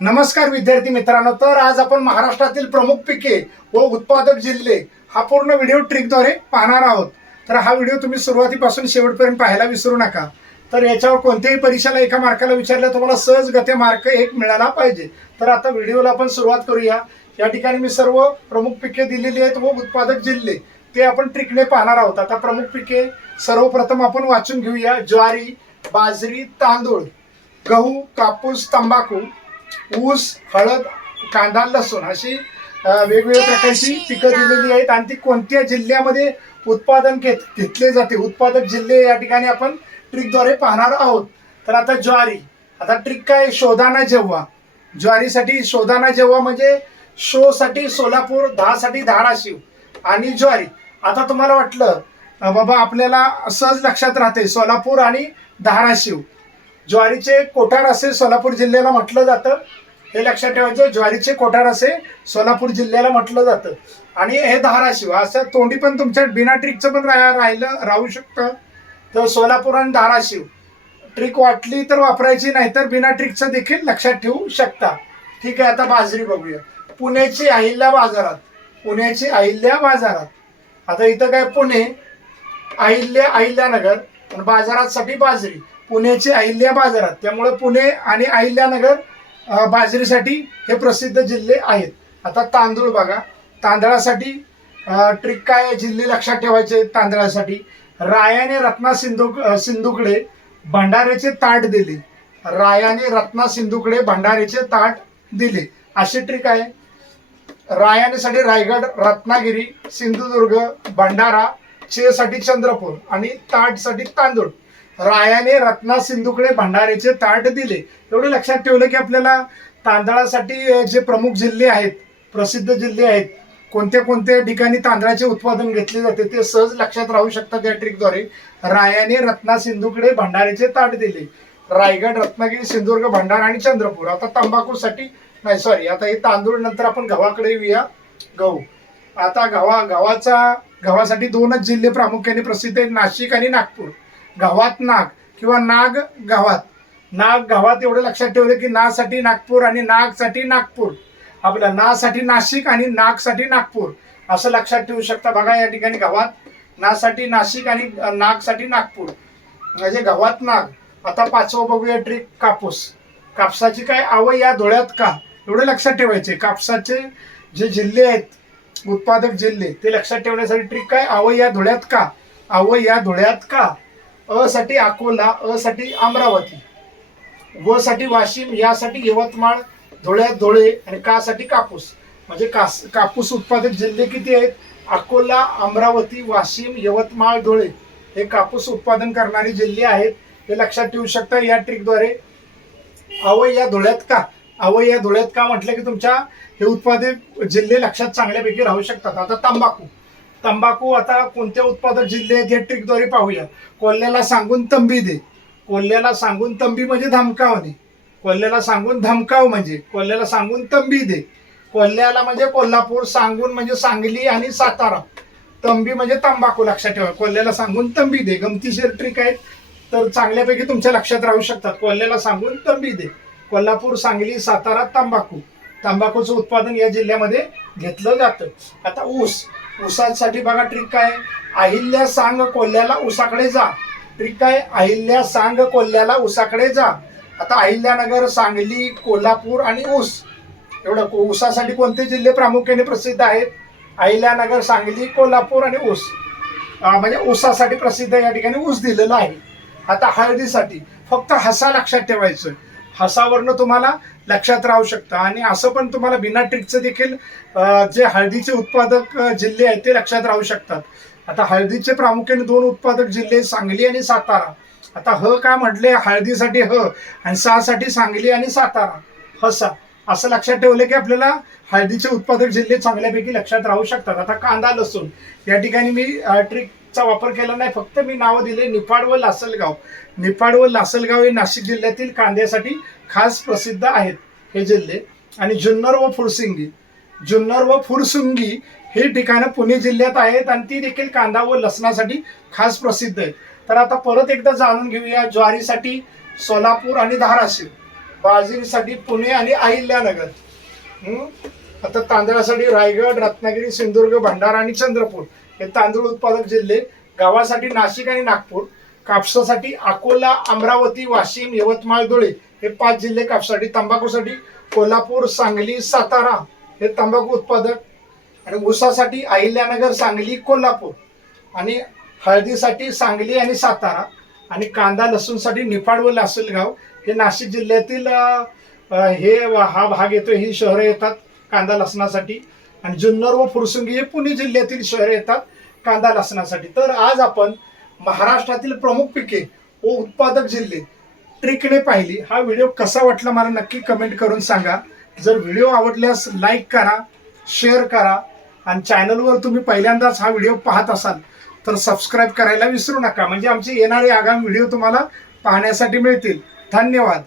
नमस्कार विद्यार्थी मित्रांनो तर आज आपण महाराष्ट्रातील प्रमुख पिके व उत्पादक जिल्हे हा पूर्ण व्हिडिओ ट्रिकद्वारे पाहणार आहोत. तर हा व्हिडिओ तुम्ही सुरुवातीपासून शेवटपर्यंत पाहायला विसरू नका. तर याच्यावर कोणत्याही परीक्षेला एका मार्काला विचारलं तुम्हाला सहज गते मार्क एक मिळाला पाहिजे. तर आता व्हिडिओला आपण सुरुवात करूया. या ठिकाणी मी सर्व प्रमुख पिके दिलेली आहेत व उत्पादक जिल्हे ते आपण ट्रिकने पाहणार आहोत. आता प्रमुख पिके सर्वप्रथम आपण वाचून घेऊया. ज्वारी बाजरी तांदूळ गहू कापूस तंबाखू ऊस हळद कांदा लसूण अशी वेगवेगळ्या प्रकारची पिकं दिलेली आहेत. आणि ती कोणत्या जिल्ह्यामध्ये उत्पादन घेत घेतले जाते? उत्पादक जिल्हे या ठिकाणी आपण ट्रिकद्वारे पाहणार आहोत. तर आता ज्वारी. आता ट्रिक काय? शोधाना जेव्हा. ज्वारीसाठी शोधाना जेव्हा म्हणजे शो साठी सोलापूर दहासाठी धाराशिव आणि ज्वारी. आता तुम्हाला वाटलं बाबा आपल्याला सहज लक्षात राहते सोलापूर आणि धाराशिव. ज्वारीचे कोठार असे सोलापूर जिल्ह्याला म्हटलं जातं. हे लक्षात ठेवायचं ज्वारीचे कोठार असे सोलापूर जिल्ह्याला म्हटलं जातं. आणि हे धाराशिव असं तोंडी पण तुमच्या बिना ट्रिकचं पण रा- राहिलं राहू शकतं. तर सोलापूर आणि धाराशिव ट्रिक वाटली तर वापरायची नाही तर बिना ट्रिकचं देखील लक्षात ठेवू शकता. ठीक आहे आता बाजरी बघूया. पुण्याची अहिल्या बाजारात पुण्याची अहिल्या बाजारात. आता इथं काय पुणे अहिल्या अहिल्यानगर आणि बाजारासाठी बाजरी. पुण्याचे अहिल्या बाजारात. त्यामुळे पुणे आणि अहिल्यानगर बाजरीसाठी हे प्रसिद्ध जिल्हे आहेत. आता तांदूळ बघा. तांदळासाठी ट्रिक काय जिल्हे लक्षात ठेवायचे तांदळासाठी? रायाने रत्ना सिंधू सिंधुकडे भंडाऱ्याचे ताट दिले. रायाने रत्ना सिंधुकडे भंडाऱ्याचे ताट दिले. अशी ट्रिक आहे. रायानेसाठी रायगड रत्नागिरी सिंधुदुर्ग भंडारा चेसाठी चंद्रपूर आणि ताटसाठी तांदूळ. रायाने रत्ना सिंधूकडे भंडारेचे ताट दिले. एवढं लक्षात ठेवलं की आपल्याला तांदळासाठी जे प्रमुख जिल्हे आहेत प्रसिद्ध जिल्हे आहेत कोणत्या कोणत्या ठिकाणी तांदळाचे उत्पादन घेतले जाते ते सहज लक्षात राहू शकतात या ट्रिकद्वारे. रायाने रत्ना सिंधूकडे भंडारेचे ताट दिले. रायगड रत्नागिरी सिंधुदुर्ग भंडारा आणि चंद्रपूर. आता तंबाखूसाठी नाही सॉरी आता हे तांदूळ नंतर आपण गव्हाकडे येऊया. गहू. आता गव्हा गव्हाचा गव्हासाठी दोनच जिल्हे प्रामुख्याने प्रसिद्ध आहेत नाशिक आणि नागपूर. गावात नाग किंवा नाग गावात. नाग गावात एवढं लक्षात ठेवलं की नासाठी नागपूर आणि नागसाठी नागपूर. आपलं नासाठी नाशिक आणि नागसाठी नागपूर असं लक्षात ठेवू शकता बघा या ठिकाणी गावात. नासाठी नाशिक आणि नागसाठी नागपूर. म्हणजे गावात नाग. आता पाचवं बघूया ट्रिक कापूस. कापसाची काय आवय या धुळ्यात का? एवढं लक्षात ठेवायचे कापसाचे जे जिल्हे आहेत उत्पादक जिल्हे ते लक्षात ठेवण्यासाठी ट्रिक काय? आवय या धुळ्यात का? आवय या धुळ्यात का? अ साठी अकोला अ साठी अमरावती. व साठी वाशिम यासाठी यवतमाळ धुळ्यात धुळे आणि का साठी कापूस. म्हणजे कास कापूस उत्पादक जिल्हे किती आहेत? अकोला अमरावती वाशिम यवतमाळ धुळे हे कापूस उत्पादन करणारे जिल्हे आहेत. हे लक्षात ठेवू शकता या ट्रिकद्वारे. अवय या धुळ्यात का? अवय या धुळ्यात का म्हटलं की तुमच्या हे उत्पादक जिल्हे लक्षात चांगल्यापैकी राहू शकतात. आता तंबाखू. तंबाखू आता कोणते उत्पादक जिल्हे आहेत हे ट्रिकद्वारे पाहूया. कोल्ह्याला सांगून तंबी दे. कोल्ह्याला सांगून तंबी म्हणजे धमकावणे कोल्ह्याला सांगून धमकाव म्हणजे कोल्ह्याला सांगून तंबी दे. कोल्ह्याला म्हणजे कोल्हापूर सांगून म्हणजे सांगली आणि सातारा. तंबी म्हणजे तंबाखू लक्षात ठेवा. कोल्ह्याला सांगून तंबी दे. गमतीशीर ट्रिक आहेत तर चांगल्यापैकी तुमच्या लक्षात राहू शकतात. कोल्ह्याला सांगून तंबी दे. कोल्हापूर सांगली सातारा तंबाखू. तंबाखूचं उत्पादन या जिल्ह्यामध्ये घेतलं जातं. आता ऊस. ऊसासाठी बघा ट्रिक काय अहिल्या सांग कोल्ह्याला उसाकडे जा. ट्रिक काय अहिल्या सांग कोल्ह्याला उसाकडे जा. आता अहिल्यानगर सांगली कोल्हापूर आणि ऊस. एवढं को- ऊसासाठी कोणते जिल्हे प्रामुख्याने प्रसिद्ध आहेत? अहिल्यानगर सांगली कोल्हापूर आणि ऊस. म्हणजे ऊसासाठी प्रसिद्ध या ठिकाणी ऊस दिलेला आहे. आता हळदीसाठी. फक्त हसा लक्षात ठेवायचं. हसावरनं तुम्हाला लक्षात राहू शकतं. आणि असं पण तुम्हाला बिना ट्रिकचं देखील जे हळदीचे उत्पादक जिल्हे आहेत ते लक्षात राहू शकतात. आता हळदीचे प्रामुख्याने दोन उत्पादक जिल्हे सांगली आणि सातारा. आता ह का म्हटले हळदीसाठी ह आणि सासाठी सांगली आणि सातारा. हसा असं लक्षात ठेवलं की आपल्याला हळदीचे उत्पादक जिल्हे चांगल्यापैकी लक्षात राहू शकतात. आता कांदा लसूण. या ठिकाणी मी ट्रिक चा वापर केला नाही. फक्त मी नावं दिले. निफाड व लासलगाव. निफाड व लासलगाव हे नाशिक जिल्ह्यातील कांद्यासाठी खास प्रसिद्ध आहेत हे जिल्हे. आणि जुन्नर व फुरसिंगी. जुन्नर व फुरसुंगी ही ठिकाणं पुणे जिल्ह्यात आहेत आणि ती देखील कांदा व लसणासाठी खास प्रसिद्ध आहेत. तर आता परत एकदा जाणून घेऊया ज्वारीसाठी सोलापूर आणि धाराशिव. बाजरीसाठी पुणे आणि अहिल्यानगर. आता तांदळासाठी रायगड रत्नागिरी सिंधुदुर्ग भंडारा आणि चंद्रपूर. हे तांदूळ उत्पादक जिल्हे गावासाठी नाशिक आणि नागपूर कापसासाठी अकोला अमरावती वाशिम यवतमाळ धुळे हे पाच जिल्हे कापसासाठी तंबाखूसाठी कोल्हापूर सांगली सातारा हे तंबाखू उत्पादक आणि ऊसासाठी अहिल्यानगर सांगली कोल्हापूर आणि हळदीसाठी सांगली आणि सातारा आणि कांदा लसूणसाठी निफाड व लासलगाव हे नाशिक जिल्ह्यातील हे हा भाग येतो ही शहरं येतात कांदा लसणासाठी. आणि जुन्नर व फुरसुंगी हे पुणे जिल्ह्यातील शहरं येतात कांदा लसणासाठी. तर आज आपण महाराष्ट्रातील प्रमुख पिके व उत्पादक जिल्हे ट्रिकने पाहिली. हा व्हिडिओ कसा वाटला मला नक्की कमेंट करून सांगा. जर व्हिडिओ आवडल्यास लाईक करा शेअर करा आणि चॅनलवर तुम्ही पहिल्यांदाच हा व्हिडिओ पाहत असाल तर सबस्क्राईब करायला विसरू नका. म्हणजे आमचे येणारे आगामी व्हिडिओ तुम्हाला पाहण्यासाठी मिळतील. धन्यवाद.